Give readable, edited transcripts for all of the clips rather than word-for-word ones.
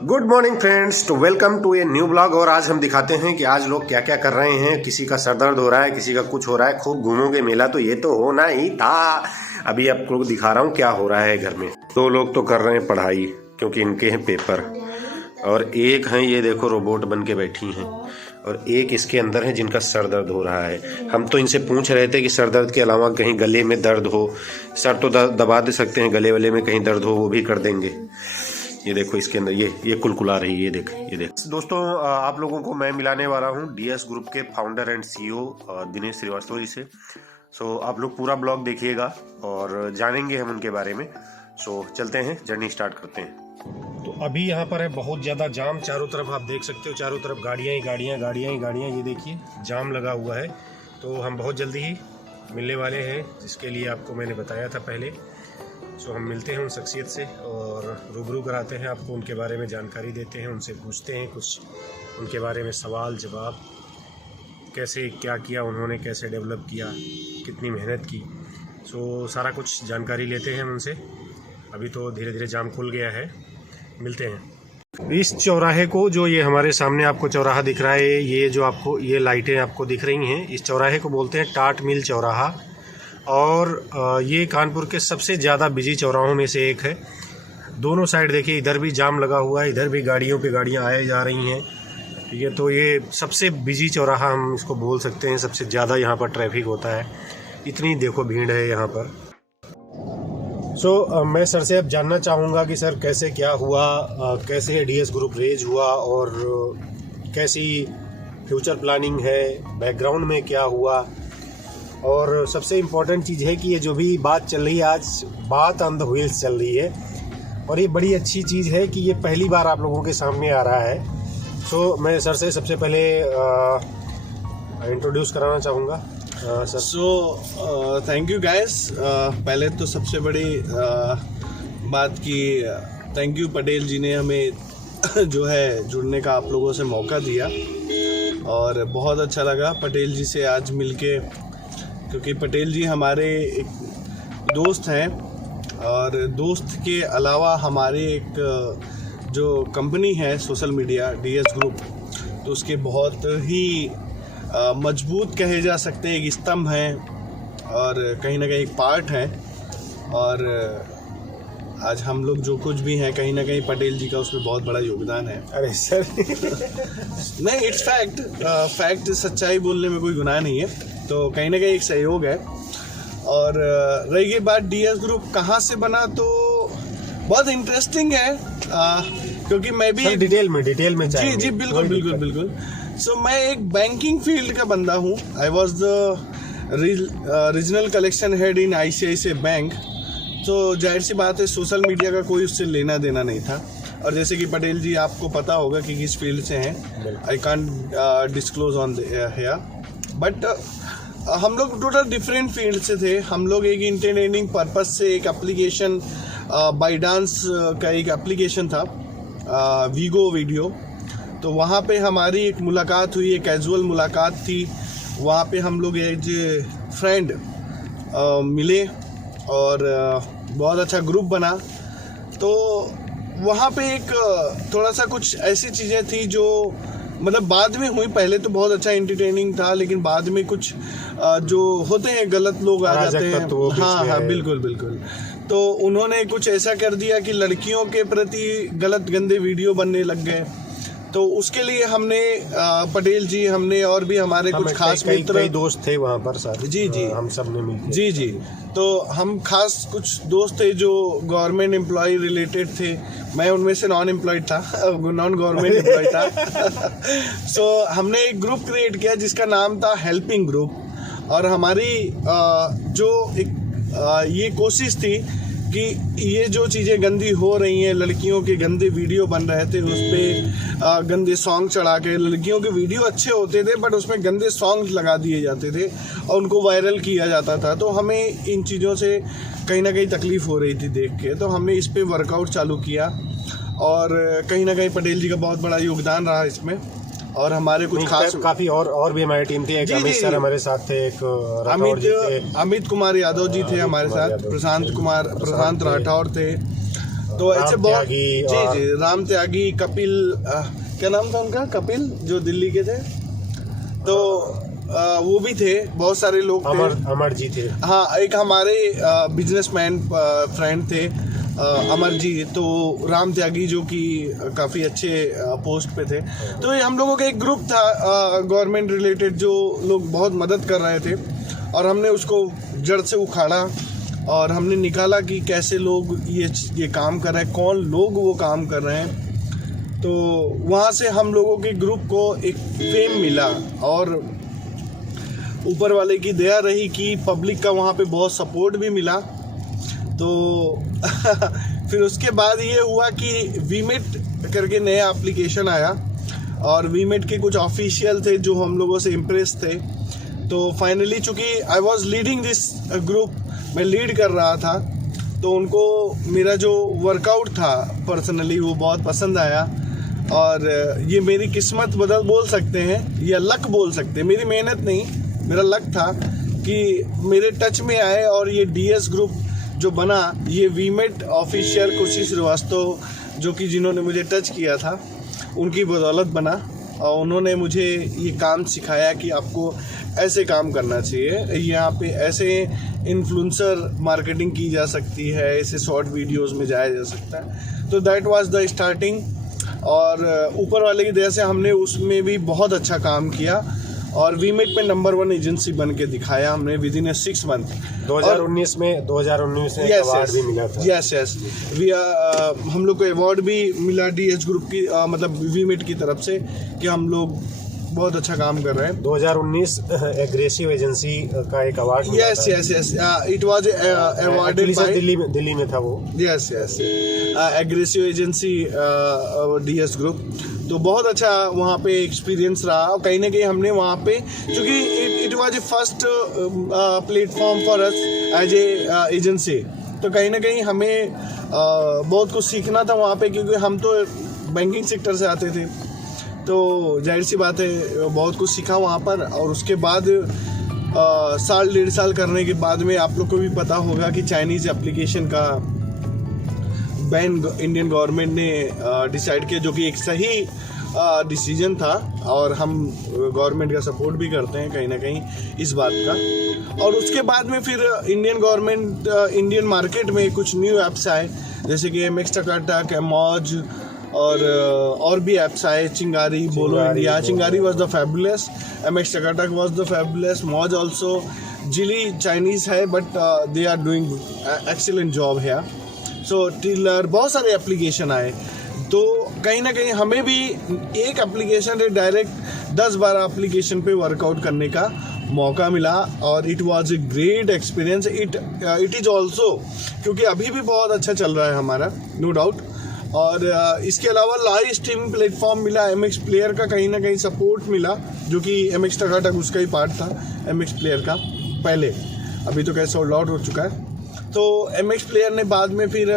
Good morning friends, तो welcome to a new blog. और आज हम दिखाते हैं कि आज लोग क्या क्या कर रहे हैं। किसी का सर दर्द हो रहा है, किसी का कुछ हो रहा है। खूब घूमोगे मेला, तो ये तो होना ही था। अभी आपको दिखा रहा हूँ क्या हो रहा है घर में। दो लोग तो कर रहे हैं पढ़ाई क्योंकि इनके हैं पेपर, और एक हैं ये देखो रोबोट बन के बैठी हैं, और एक इसके अंदर है जिनका सर दर्द हो रहा है। हम तो इनसे पूछ रहे थे कि सर दर्द के अलावा कहीं गले में दर्द हो, सर तो दबा दे सकते हैं, गले वले में कहीं दर्द हो वो भी कर देंगे। ये देखो इसके अंदर ये कुलकुला रही है, ये देख। दोस्तों, आप लोगों को मैं मिलाने वाला हूँ डीएस ग्रुप के founder and CEO Dinesh Shrivastava ji से। सो आप लोग पूरा ब्लॉग देखिएगा और जानेंगे हम उनके बारे में। सो चलते हैं, जर्नी स्टार्ट करते हैं। तो अभी यहाँ पर है बहुत ज़्यादा जाम, चारों तरफ आप देख सकते हो, चारों तरफ गाड़ियाँ ही गाड़ियाँ। ये देखिए जाम लगा हुआ है। तो हम बहुत जल्दी ही मिलने वाले हैं, जिसके लिए आपको मैंने बताया था पहले। सो हम मिलते हैं उन शख्सियत से और रूबरू कराते हैं आपको, उनके बारे में जानकारी देते हैं, उनसे पूछते हैं कुछ उनके बारे में सवाल जवाब, कैसे क्या किया उन्होंने, कैसे डेवलप किया, कितनी मेहनत की। सो सारा कुछ जानकारी लेते हैं उनसे। अभी तो धीरे धीरे जाम खुल गया है, मिलते हैं। इस चौराहे को, जो ये हमारे सामने आपको चौराहा दिख रहा है, ये जो आपको ये लाइटें आपको दिख रही हैं, इस चौराहे को बोलते हैं टाट मिल चौराहा। और ये कानपुर के सबसे ज़्यादा बिजी चौराहों में से एक है। दोनों साइड देखिए, इधर भी जाम लगा हुआ है, इधर भी गाड़ियों पे गाड़ियाँ आए जा रही हैं। ठीक है, तो ये सबसे बिजी चौराहा हम इसको बोल सकते हैं। सबसे ज़्यादा यहाँ पर ट्रैफिक होता है, इतनी देखो भीड़ है यहाँ पर। सो मैं सर से अब जानना चाहूँगा कि सर कैसे क्या हुआ, कैसे डीएस ग्रुप रेज हुआ, और कैसी फ्यूचर प्लानिंग है, बैकग्राउंड में क्या हुआ। और सबसे इम्पोर्टेंट चीज़ है कि ये जो भी बात चल रही है आज, बात ऑन द व्हील्स चल रही है, और ये बड़ी अच्छी चीज़ है कि ये पहली बार आप लोगों के सामने आ रहा है। सो मैं सर से सबसे पहले इंट्रोड्यूस कराना चाहूँगा sir. So thank you guys. पहले तो सबसे बड़ी बात की थैंक यू पटेल जी ने हमें जो है जुड़ने का आप लोगों से मौका दिया, और बहुत अच्छा लगा पटेल जी से आज मिलके, क्योंकि पटेल जी हमारे एक दोस्त हैं, और दोस्त के अलावा हमारे एक जो कंपनी है सोशल मीडिया डीएस ग्रुप, तो उसके बहुत ही मजबूत कहे जा सकते हैं, एक स्तंभ हैं और कहीं ना कहीं एक पार्ट है। और आज हम लोग जो कुछ भी हैं, कहीं ना कहीं पटेल जी का उसमें बहुत बड़ा योगदान है। अरे सर नहीं, इट्स फैक्ट सच्चाई बोलने में कोई गुनाह नहीं है, तो कहीं ना कहीं एक सहयोग है। और रही बात डीएस ग्रुप कहाँ से बना, तो बहुत इंटरेस्टिंग है, क्योंकि मैं भी डिटेल में जी बिल्कुल। सो मैं एक बैंकिंग फील्ड का बंदा हूँ। I was the regional collection head in ICICI bank. तो जाहिर सी बात है, सोशल मीडिया का कोई उससे लेना देना नहीं था। और जैसे कि पटेल जी आपको पता होगा कि किस फील्ड से हैं, I can't disclose on here, but हम लोग टोटल डिफरेंट फील्ड से थे। हम लोग एक इंटरटेनिंग पर्पज से एक एप्लीकेशन बाईडांस का एक एप्लीकेशन था, वीगो वीडियो। तो वहाँ पे हमारी एक मुलाकात हुई, एक कैजुअल मुलाकात थी। वहाँ पे हम लोग एज फ्रेंड मिले और बहुत अच्छा ग्रुप बना। तो वहाँ पे एक थोड़ा सा कुछ ऐसी चीज़ें थी जो मतलब बाद में हुई। पहले तो बहुत अच्छा एंटरटेनिंग था, लेकिन बाद में कुछ जो होते हैं गलत लोग आ जाते हैं। हाँ, बिल्कुल। तो उन्होंने कुछ ऐसा कर दिया कि लड़कियों के प्रति गलत गंदे वीडियो बनने लग गए। तो उसके लिए हमने पटेल जी, हमने और भी हमारे कुछ खास मित्र, कई दोस्त थे वहाँ पर सर। जी हम सब ने मिलकर जी। तो हम खास कुछ दोस्त थे जो गवर्नमेंट एम्प्लॉय रिलेटेड थे। मैं उनमें से नॉन गवर्नमेंट एम्प्लॉय था। सो हमने एक ग्रुप क्रिएट किया जिसका नाम था हेल्पिंग ग्रुप। और हमारी जो एक ये कोशिश थी कि ये जो चीज़ें गंदी हो रही हैं, लड़कियों के गंदे वीडियो बन रहे थे, उस पर गंदे सॉन्ग चढ़ा के, लड़कियों के वीडियो अच्छे होते थे बट उसमें गंदे सॉन्ग लगा दिए जाते थे और उनको वायरल किया जाता था। तो हमें इन चीज़ों से कहीं ना कहीं तकलीफ़ हो रही थी देख के। तो हमने इस पर वर्कआउट चालू किया, और कहीं ना कहीं पटेल जी का बहुत बड़ा योगदान रहा इसमें। और हमारे कुछ खास काफ़ी और भी हमारी टीम थी। एक अमित सर हमारे साथ थे, एक अमित कुमार यादव जी थे हमारे साथ, प्रशांत राठौर थे, तो ऐसे राम बहुत त्यागी जी और- जी राम त्यागी, कपिल क्या नाम था उनका, कपिल जो दिल्ली के थे, तो वो भी थे, बहुत सारे लोग थे। अमर जी थे। हाँ, एक हमारे बिजनेसमैन फ्रेंड थे अमर जी, तो राम त्यागी जो कि काफ़ी अच्छे पोस्ट पे थे। तो ये हम लोगों का एक ग्रुप था गवर्नमेंट रिलेटेड, जो लोग बहुत मदद कर रहे थे, और हमने उसको जड़ से उखाड़ा और हमने निकाला कि कैसे लोग ये काम कर रहे हैं, कौन लोग वो काम कर रहे हैं। तो वहाँ से हम लोगों के ग्रुप को एक फेम मिला, और ऊपर वाले की दया रही कि पब्लिक का वहाँ पे बहुत सपोर्ट भी मिला। तो फिर उसके बाद ये हुआ कि वीमेट करके नया एप्लीकेशन आया, और वीमेट के कुछ ऑफिशियल थे जो हम लोगों से इम्प्रेस थे। तो फाइनली चूँकि I was leading this group, मैं लीड कर रहा था, तो उनको मेरा जो वर्कआउट था पर्सनली वो बहुत पसंद आया। और ये मेरी किस्मत बोल सकते हैं, या लक बोल सकते हैं, मेरी मेहनत नहीं, मेरा लक था कि मेरे टच में आए, और ये डीएस ग्रुप जो बना, ये वीमेट ऑफिशियल खुशी श्रीवास्तव जो कि जिन्होंने मुझे टच किया था, उनकी बदौलत बना। और उन्होंने मुझे ये काम सिखाया कि आपको ऐसे काम करना चाहिए, यहाँ पे ऐसे इन्फ्लुएंसर मार्केटिंग की जा सकती है, ऐसे शॉर्ट वीडियोस में जाया जा सकता है। तो दैट वाज द स्टार्टिंग, और ऊपर वाले की दया से हमने उसमें भी बहुत अच्छा काम किया, और वीमेट में नंबर 1 एजेंसी बन के दिखाया हमने विद इन 6 मंथ। 2019 में अवार्ड भी मिला था। यस हम लोग को अवार्ड भी मिला डीएस ग्रुप की मतलब वीमेट की तरफ से, कि हम लोग बहुत अच्छा काम कर रहे हैं। 2019 एग्रेसिव एजेंसी का एक अवार्ड मिला था। Yes it was awarded by Delhi में था वो। Yes aggressive agency DS group. तो बहुत अच्छा वहाँ पे एक्सपीरियंस रहा, और कहीं ना कहीं हमने वहाँ पे, क्योंकि it was a first platform for us as a agency, तो कहीं ना कहीं हमें बहुत कुछ सीखना था वहाँ पे, क्योंकि हम तो बैंकिंग सेक्टर से आते थे। तो जाहिर सी बात है बहुत कुछ सीखा वहाँ पर। और उसके बाद साल 1.5 साल करने के बाद में आप लोग को भी पता होगा कि चाइनीज़ एप्लीकेशन का बैन इंडियन गवर्नमेंट ने डिसाइड किया, जो कि एक सही डिसीजन था, और हम गवर्नमेंट का सपोर्ट भी करते हैं कहीं ना कहीं इस बात का। और उसके बाद में फिर इंडियन गवर्नमेंट इंडियन मार्केट में कुछ न्यू ऐप्स आए, जैसे कि MX टकाटक, मौज, और भी ऐप्स आए, चिंगारी, Bolo India. Chingari was the fabulous, MX Takatak was the fabulous, Moj also Zili Chinese है, but they are doing excellent job है। सो टिलर, बहुत सारे एप्लीकेशन आए। तो कहीं ना कहीं हमें भी एक एप्लीकेशन से डायरेक्ट 10-12 एप्लीकेशन पे वर्कआउट करने का मौका मिला, और it was a great experience. It is also, क्योंकि अभी भी बहुत अच्छा चल रहा है हमारा, नो डाउट। और इसके अलावा लाइव स्ट्रीमिंग प्लेटफॉर्म मिला, MX प्लेयर का कहीं ना कहीं सपोर्ट मिला, जो कि MX टकाटक उसका ही पार्ट था, MX प्लेयर का पहले, अभी तो कैसे सोल्ड आउट हो चुका है। तो MX प्लेयर ने बाद में फिर,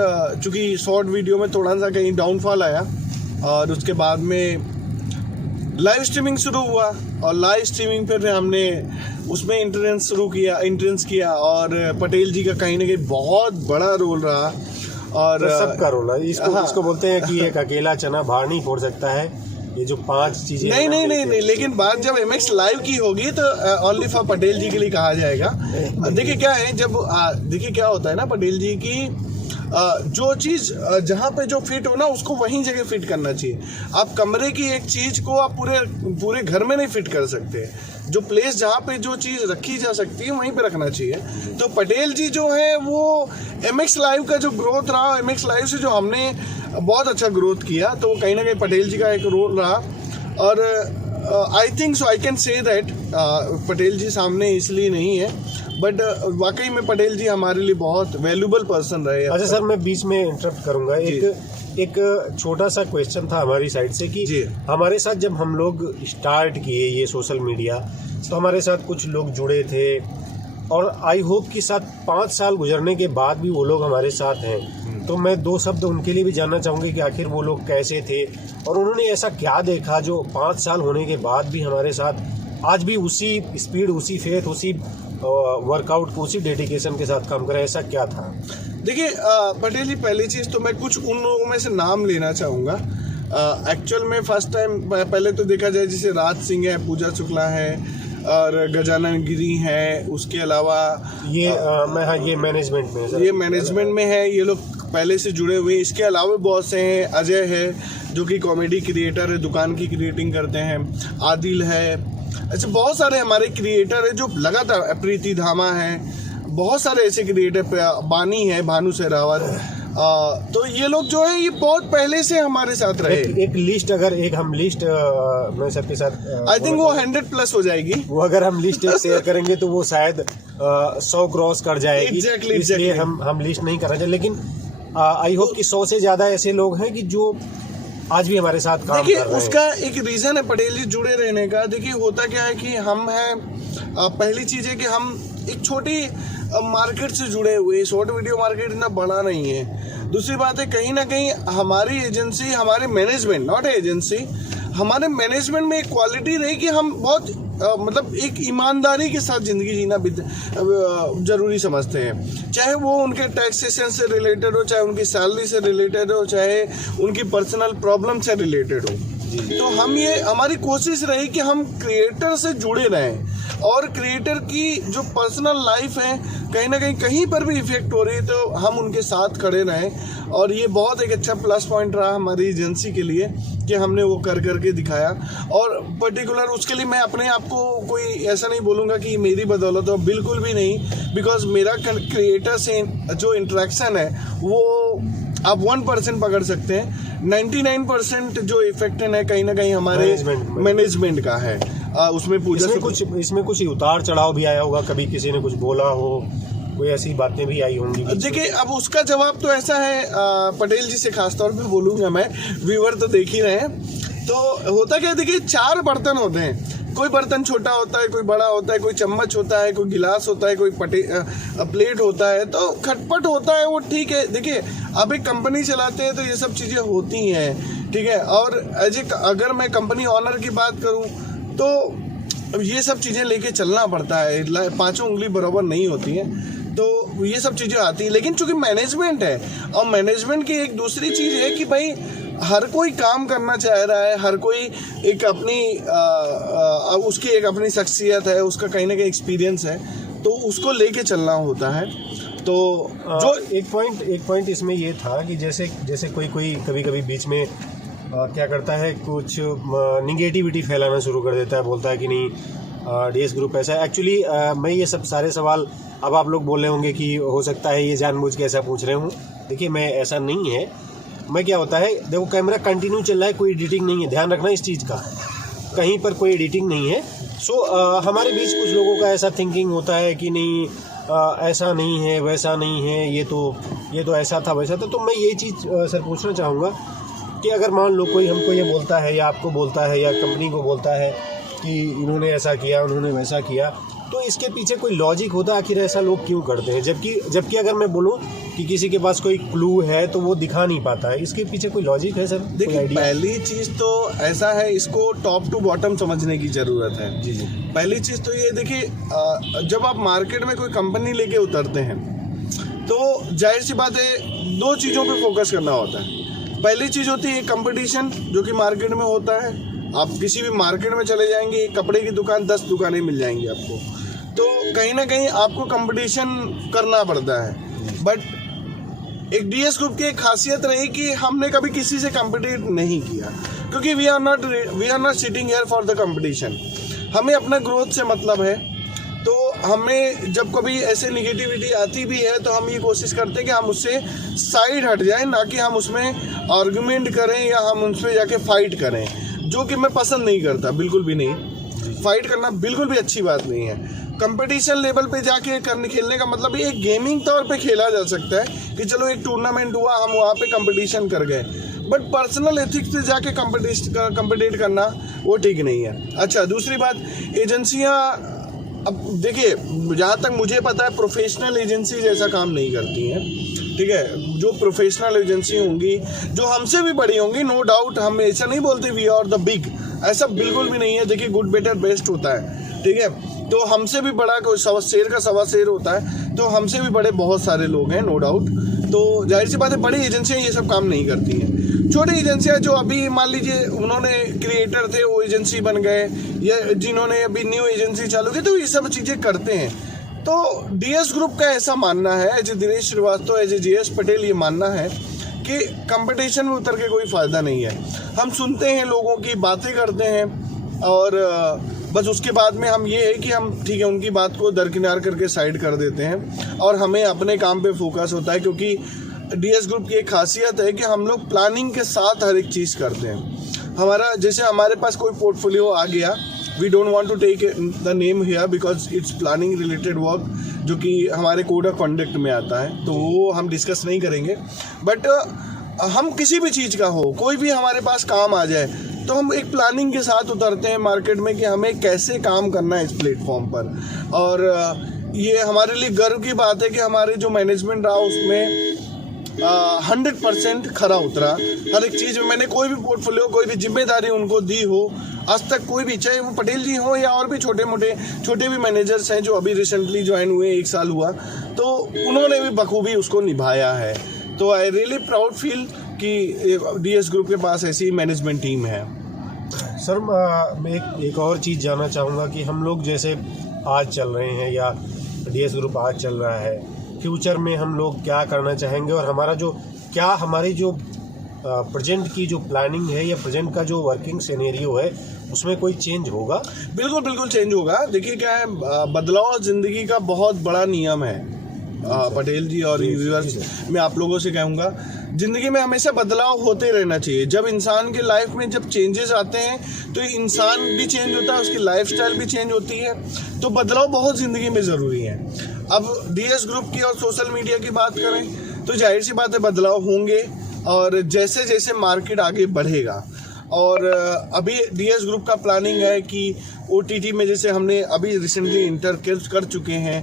चूँकि शॉर्ट वीडियो में थोड़ा सा कहीं डाउनफॉल आया, और उसके बाद में लाइव स्ट्रीमिंग शुरू हुआ, और लाइव स्ट्रीमिंग पर हमने उसमें इंट्रेंस किया, और पटेल जी का कहीं ना कहीं बहुत बड़ा रोल रहा। और सबका रोल है, इसको बोलते हैं कि एक अकेला चना बाहर नहीं फोड़ सकता है। ये जो 5 चीजें नहीं, लेकिन बात जब MX लाइव की होगी तो ओनली फॉर पटेल जी के लिए कहा जाएगा। देखिए क्या है, जब देखिए क्या होता है ना, पटेल जी की जो चीज़ जहाँ पे जो फिट हो ना, उसको वहीं जगह फिट करना चाहिए। आप कमरे की एक चीज़ को आप पूरे घर में नहीं फिट कर सकते। जो प्लेस जहाँ पे जो चीज़ रखी जा सकती है वहीं पे रखना चाहिए। तो पटेल जी जो है वो MX लाइव का जो ग्रोथ रहा, MX लाइव से जो हमने बहुत अच्छा ग्रोथ किया, तो वो कहीं ना कहीं पटेल जी का एक रोल रहा। और I think so I can say that Patel ji सामने इसलिए नहीं है, बट वाकई में पटेल जी हमारे लिए बहुत वैल्यूबल पर्सन रहे। अच्छा सर, मैं बीच में इंटरप्ट करूंगा। एक छोटा सा क्वेश्चन था हमारी साइड से कि हमारे साथ जब हम लोग स्टार्ट किए ये सोशल मीडिया, तो हमारे साथ कुछ लोग जुड़े थे, और आई होप कि 5 साल गुजरने के बाद भी वो लोग हमारे साथ हैं। तो मैं 2 शब्द उनके लिए भी जानना चाहूँगी कि आखिर वो लोग कैसे थे, और उन्होंने ऐसा क्या देखा जो 5 साल होने के बाद भी हमारे साथ आज भी उसी स्पीड, उसी फेथ, उसी वर्कआउट, उसी डेडिकेशन के साथ काम करें? ऐसा क्या था? देखिए पटेल जी, पहली चीज़ तो मैं कुछ उन लोगों में से नाम लेना चाहूँगा। एक्चुअल में फर्स्ट टाइम पहले तो देखा जाए, जैसे राज सिंह है, पूजा शुक्ला है और गजानन गिरी है, उसके अलावा ये मैनेजमेंट में है, ये मैनेजमेंट में है, ये लोग पहले से जुड़े हुए हैं। इसके अलावा बहुत से हैं, अजय है जो कि कॉमेडी क्रिएटर है, दुकान की क्रिएटिंग करते हैं, आदिल है, ऐसे बहुत सारे हमारे क्रिएटर है जो लगातार, प्रीति धामा है, बहुत सारे ऐसे क्रिएटर, बानी है, भानु सहरावत, तो ये लोग जो है ये बहुत पहले से हमारे साथ रहे। एक लिस्ट, अगर एक हम लिस्ट मैं सबके साथ आई थिंक वो 100+ हो जाएगी। वो अगर हम लिस्ट शेयर करेंगे तो वो शायद 100 क्रॉस कर जाएगी। इसलिए हम लिस्ट नहीं करना चाहिए, लेकिन आई होप कि 100 से ज्यादा ऐसे लोग हैं कि जो आज भी हमारे साथ काम कर रहे हैं। उसका एक रीजन है पटेल जी जुड़े रहने का। देखिए होता क्या है कि हम हैं, पहली चीज है कि हम एक छोटी मार्केट से जुड़े हुए, शॉर्ट वीडियो मार्केट इतना बड़ा नहीं है। दूसरी बात है, कहीं ना कहीं हमारी एजेंसी, हमारे मैनेजमेंट, नॉट एजेंसी, हमारे मैनेजमेंट में एक क्वालिटी रही कि हम बहुत मतलब एक ईमानदारी के साथ ज़िंदगी जीना ज़रूरी समझते हैं। चाहे वो उनके टैक्सेशन से रिलेटेड हो, चाहे उनकी सैलरी से रिलेटेड हो, चाहे उनकी पर्सनल प्रॉब्लम से रिलेटेड हो। तो हमारी कोशिश रही कि हम क्रिएटर से जुड़े रहें और क्रिएटर की जो पर्सनल लाइफ है कहीं ना कहीं पर भी इफेक्ट हो रही है तो हम उनके साथ खड़े रहें। और ये बहुत एक अच्छा प्लस पॉइंट रहा हमारी एजेंसी के लिए कि हमने वो करके दिखाया। और पर्टिकुलर उसके लिए मैं अपने आप को कोई ऐसा नहीं बोलूँगा कि मेरी बदौलत हो, बिल्कुल भी नहीं, बिकॉज मेरा क्रिएटर से जो इंटरेक्शन है वो आप 1% पकड़ सकते हैं, 99% जो इफेक्ट है कहीं ना कहीं हमारे मैनेजमेंट का है। उसमें पूजा इसमें कुछ उतार चढ़ाव भी आया होगा, कभी किसी ने कुछ बोला हो, कोई ऐसी बातें भी आई होंगी? देखिए अब उसका जवाब तो ऐसा है, पटेल जी से खासतौर पे बोलूँगा मैं, व्यूअर तो देख ही रहे हैं। तो होता क्या है, देखिए 4 बर्तन होते हैं, कोई बर्तन छोटा होता है, कोई बड़ा होता है, कोई चम्मच होता है, कोई गिलास होता है, कोई प्लेट होता है, तो खटपट होता है, वो ठीक है। देखिए अब एक कंपनी चलाते हैं तो ये सब चीज़ें होती हैं, ठीक है। और अगर मैं कंपनी ऑनर की बात करूँ तो ये सब चीज़ें लेके चलना पड़ता है, 5 उंगली बराबर नहीं होती है, तो ये सब चीज़ें आती हैं। लेकिन चूंकि मैनेजमेंट है, और मैनेजमेंट की एक दूसरी चीज़ है कि भाई हर कोई काम करना चाह रहा है, हर कोई एक अपनी उसकी एक अपनी शख्सियत है, उसका कहीं ना कहीं एक्सपीरियंस है, तो उसको लेके चलना होता है। तो जो एक पॉइंट इसमें ये था कि जैसे कोई कभी बीच में क्या करता है, कुछ निगेटिविटी फैलाना शुरू कर देता है, बोलता है कि नहीं डीएस ग्रुप ऐसा है। एक्चुअली मैं ये सब सारे सवाल, अब आप लोग बोल रहे होंगे कि हो सकता है ये जानबूझ के ऐसा पूछ रहे हूँ। देखिए मैं ऐसा नहीं है, मैं क्या होता है, देखो कैमरा कंटिन्यू चल रहा है, कोई एडिटिंग नहीं है, ध्यान रखना इस चीज़ का, कहीं पर कोई एडिटिंग नहीं है। सो हमारे बीच कुछ लोगों का ऐसा थिंकिंग होता है कि नहीं ऐसा नहीं है, वैसा नहीं है, ये तो ऐसा था वैसा था। तो मैं ये चीज़ सर पूछना चाहूँगा कि अगर मान लो कोई हमको ये बोलता है या आपको बोलता है या कंपनी को बोलता है कि इन्होंने ऐसा किया, उन्होंने वैसा किया, तो इसके पीछे कोई लॉजिक होता है, आखिर ऐसा लोग क्यों करते हैं? जबकि अगर मैं बोलूं कि किसी के पास कोई क्लू है तो वो दिखा नहीं पाता है, इसके पीछे कोई लॉजिक है सर? देखिए पहली चीज़ तो ऐसा है, इसको टॉप टू बॉटम समझने की ज़रूरत है। जी। पहली चीज़ तो ये देखिए, जब आप मार्केट में कोई कंपनी लेके उतरते हैं तो जाहिर सी बात है 2 चीज़ों पे फोकस करना होता है। पहली चीज़ होती है कंपटीशन, जो कि मार्केट में होता है। आप किसी भी मार्केट में चले जाएंगे, कपड़े की दुकान 10 दुकानें मिल जाएंगी आपको, तो कहीं ना कहीं आपको कंपटीशन करना पड़ता है। बट एक डीएस ग्रुप की एक खासियत रही कि हमने कभी किसी से कंपीट नहीं किया, क्योंकि we are not sitting here for the competition. हमें अपना ग्रोथ से मतलब है। तो हमें जब कभी ऐसे निगेटिविटी आती भी है तो हम ये कोशिश करते हैं कि हम उससे साइड हट जाएं, ना कि हम उसमें आर्गुमेंट करें या हम उन पर जाके फाइट करें, जो कि मैं पसंद नहीं करता, बिल्कुल भी नहीं। फाइट करना बिल्कुल भी अच्छी बात नहीं है। कंपटीशन लेवल पे जाके खेलने का मतलब ये गेमिंग तौर पे खेला जा सकता है कि चलो एक टूर्नामेंट हुआ, हम वहाँ पे कंपटीशन कर गए, बट पर्सनल एथिक्स से जाके कंपटीट करना वो ठीक नहीं है। अच्छा, दूसरी बात, एजेंसियाँ, अब देखिए जहाँ तक मुझे पता है प्रोफेशनल एजेंसीज ऐसा काम नहीं करती हैं, ठीक है। जो प्रोफेशनल एजेंसी होंगी, जो हमसे भी बड़ी होंगी, नो डाउट, हम ऐसा नहीं बोलते वी आर द बिग, ऐसा बिल्कुल भी नहीं है। देखिए गुड बेटर बेस्ट होता है, ठीक है। तो हमसे भी बड़ा कोई शेर का सवा शेर होता है, तो हमसे भी बड़े बहुत सारे लोग हैं, नो डाउट। तो जाहिर सी बात है बड़ी एजेंसियाँ ये सब काम नहीं करती हैं। छोटी एजेंसियाँ जो अभी मान लीजिए उन्होंने क्रिएटर थे वो एजेंसी बन गए, या जिन्होंने अभी न्यू एजेंसी चालू की, तो ये सब चीज़ें करते हैं। तो डीएस ग्रुप का ऐसा मानना है, as a Dinesh Srivastava, as a JS Patel, ये मानना है कि कंपटीशन में उतर के कोई फ़ायदा नहीं है। हम सुनते हैं, लोगों की बातें करते हैं, और बस उसके बाद में हम ये है कि हम ठीक है उनकी बात को दरकिनार करके साइड कर देते हैं, और हमें अपने काम पे फोकस होता है। क्योंकि डीएस ग्रुप की एक खासियत है कि हम लोग प्लानिंग के साथ हर एक चीज़ करते हैं। हमारा जैसे हमारे पास कोई पोर्टफोलियो आ गया, we don't want to take the name here because it's planning related work, जो कि हमारे कोड ऑफ कंडक्ट में आता है, तो वो हम डिस्कस नहीं करेंगे। बट हम किसी भी चीज़ का हो, कोई भी हमारे पास काम आ जाए, तो हम एक प्लानिंग के साथ उतरते हैं मार्केट में कि हमें कैसे काम करना है इस प्लेटफॉर्म पर। और ये हमारे लिए गर्व की बात है कि हमारे जो मैनेजमेंट रहा उसमें 100% खरा उतरा। हर एक चीज़ में मैंने कोई भी पोर्टफोलियो, कोई भी जिम्मेदारी उनको दी हो, आज तक कोई भी, चाहे वो पटेल जी हो या और भी छोटे भी मैनेजर्स हैं जो अभी रिसेंटली ज्वाइन हुए, 1 साल हुआ, तो उन्होंने भी बखूबी उसको निभाया है। तो आई रियली प्राउड फील कि डीएस ग्रुप के पास ऐसी मैनेजमेंट टीम है। सर मैं एक और चीज़ जानना चाहूँगा कि हम लोग जैसे आज चल रहे हैं, या डीएस ग्रुप आज चल रहा है, फ्यूचर में हम लोग क्या करना चाहेंगे, और हमारी जो प्रेजेंट की जो प्लानिंग है या प्रेजेंट का जो वर्किंग सिनेरियो है उसमें कोई चेंज होगा? बिल्कुल चेंज होगा। देखिए क्या है, बदलाव ज़िंदगी का बहुत बड़ा नियम है। पटेल जी और व्यूअर्स, मैं आप लोगों से कहूँगा, ज़िंदगी में हमेशा बदलाव होते रहना चाहिए। जब इंसान के लाइफ में जब चेंजेस आते हैं तो इंसान भी चेंज होता है, उसकी लाइफस्टाइल भी चेंज होती है। तो बदलाव बहुत ज़िंदगी में ज़रूरी है। अब डीएस ग्रुप की और सोशल मीडिया की बात करें तो जाहिर सी बात है बदलाव होंगे, और जैसे जैसे मार्केट आगे बढ़ेगा। और अभी डीएस ग्रुप का प्लानिंग है कि ओटीटी में, जैसे हमने अभी रिसेंटली इंटर कर चुके हैं,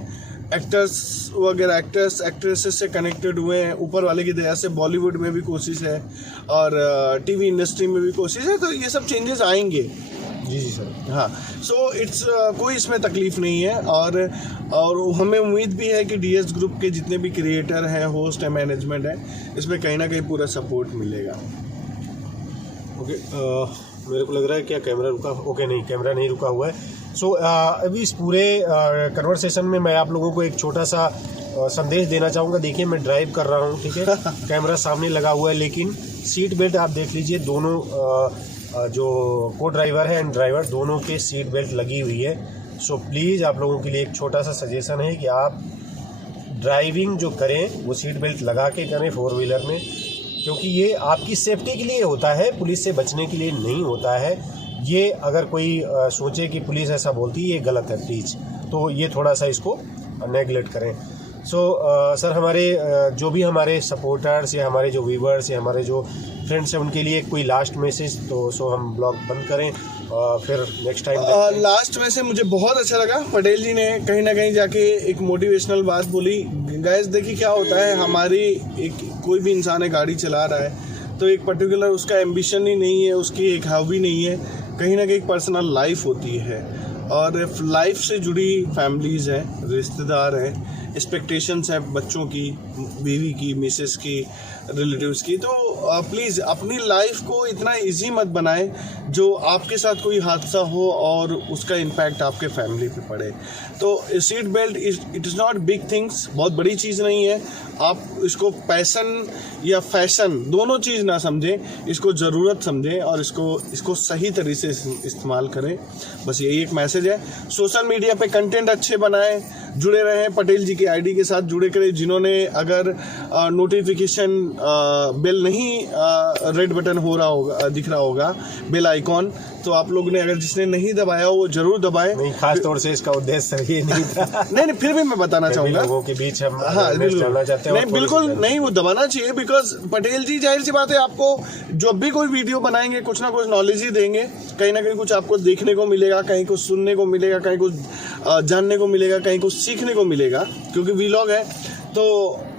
एक्टर्स एक्ट्रेसेस से कनेक्टेड हुए हैं, ऊपर वाले की दया से बॉलीवुड में भी कोशिश है और टीवी इंडस्ट्री में भी कोशिश है। तो ये सब चेंजेस आएंगे। जी सर। हाँ, सो इट्स कोई इसमें तकलीफ नहीं है। और हमें उम्मीद भी है कि डीएस ग्रुप के जितने भी क्रिएटर हैं, होस्ट है, मैनेजमेंट है, इसमें कहीं ना कहीं पूरा सपोर्ट मिलेगा। ओके, मेरे को लग रहा है क्या कैमरा रुका? ओके, नहीं, कैमरा नहीं रुका हुआ है। सो अभी इस पूरे कन्वर्सेशन में मैं आप लोगों को एक छोटा सा संदेश देना चाहूँगा। देखिए मैं ड्राइव कर रहा हूँ, ठीक है, कैमरा सामने लगा हुआ है, लेकिन सीट बेल्ट आप देख लीजिए, दोनों जो को ड्राइवर है एंड ड्राइवर दोनों के सीट बेल्ट लगी हुई है। सो प्लीज़ आप लोगों के लिए एक छोटा सा सजेशन है कि आप ड्राइविंग जो करें वो सीट बेल्ट लगा के करें 4 व्हीलर में, क्योंकि ये आपकी सेफ्टी के लिए होता है, पुलिस से बचने के लिए नहीं होता है। ये अगर कोई सोचे कि पुलिस ऐसा बोलती है, ये गलत है प्लीज़। तो ये थोड़ा सा इसको नेगलेक्ट करें। सो सर, हमारे जो भी हमारे सपोर्टर्स या हमारे जो व्यूवर्स या हमारे जो फ्रेंड्स हैं उनके लिए कोई लास्ट मैसेज, तो सो हम ब्लॉग बंद करें फिर नेक्स्ट टाइम। लास्ट में से मुझे बहुत अच्छा लगा, पटेल जी ने कहीं ना कहीं जाके एक मोटिवेशनल बात बोली। गाइस देखिए क्या होता है, हमारी कोई भी इंसान है, गाड़ी चला रहा है, तो एक पर्टिकुलर उसका एम्बिशन ही नहीं है, उसकी एक हॉबी नहीं है, कहीं ना कहीं एक पर्सनल लाइफ होती है, और लाइफ से जुड़ी फैमिलीज़ हैं, रिश्तेदार हैं, एक्सपेक्टेशंस हैं बच्चों की, बीवी की, मिसेस की, रिलेटिव्स की। तो प्लीज़ अपनी लाइफ को इतना इजी मत बनाएं जो आपके साथ कोई हादसा हो और उसका इम्पैक्ट आपके फैमिली पे पड़े। तो seat belt it is not big things, बहुत बड़ी चीज़ नहीं है। आप इसको पैशन या फैशन दोनों चीज़ ना समझें, इसको ज़रूरत समझें और इसको सही तरीके से इस्तेमाल करें। बस यही एक मैसेज है। सोशल मीडिया पे कंटेंट अच्छे बनाएं, जुड़े रहें, पटेल जी की आईडी के साथ जुड़े करें। जिन्होंने अगर नोटिफिकेशन बेल नहीं रेड बटन हो रहा होगा, दिख रहा होगा बेल आइकॉन, तो आप लोगों ने अगर जिसने नहीं दबाया हो वो जरूर दबाएं। नहीं, खास तौर से इसका उद्देश्य ये नहीं था। नहीं, फिर भी मैं बताना चाहूँगा लोगों के बीच हम जानना चाहते हैं। नहीं, बिल्कुल नहीं, वो दबाना चाहिए, बिकॉज पटेल जी जाहिर सी बात है आपको जब भी कोई वीडियो बनाएंगे कुछ ना कुछ नॉलेज ही देंगे, कहीं ना कहीं कुछ आपको देखने को मिलेगा, कहीं कुछ सुनने को मिलेगा, कहीं कुछ जानने को मिलेगा, कहीं कुछ सीखने को मिलेगा, क्योंकि व्लॉग है। तो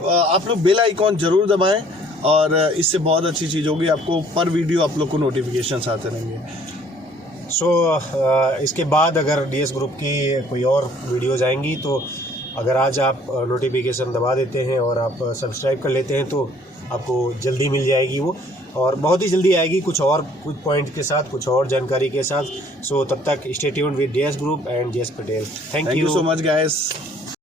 आप लोग बेल आइकॉन जरूर दबाएं और इससे बहुत अच्छी चीज़ होगी, आपको पर वीडियो आप लोग को नोटिफिकेशन आते रहेंगे। सो इसके बाद अगर DS ग्रुप की कोई और वीडियोज़ आएंगी तो अगर आज आप नोटिफिकेशन दबा देते हैं और आप सब्सक्राइब कर लेते हैं तो आपको जल्दी मिल जाएगी वो, और बहुत ही जल्दी आएगी कुछ पॉइंट के साथ, कुछ और जानकारी के साथ। सो तब तक stay tuned with DS group and JS Patel. Thank thank you you so much guys.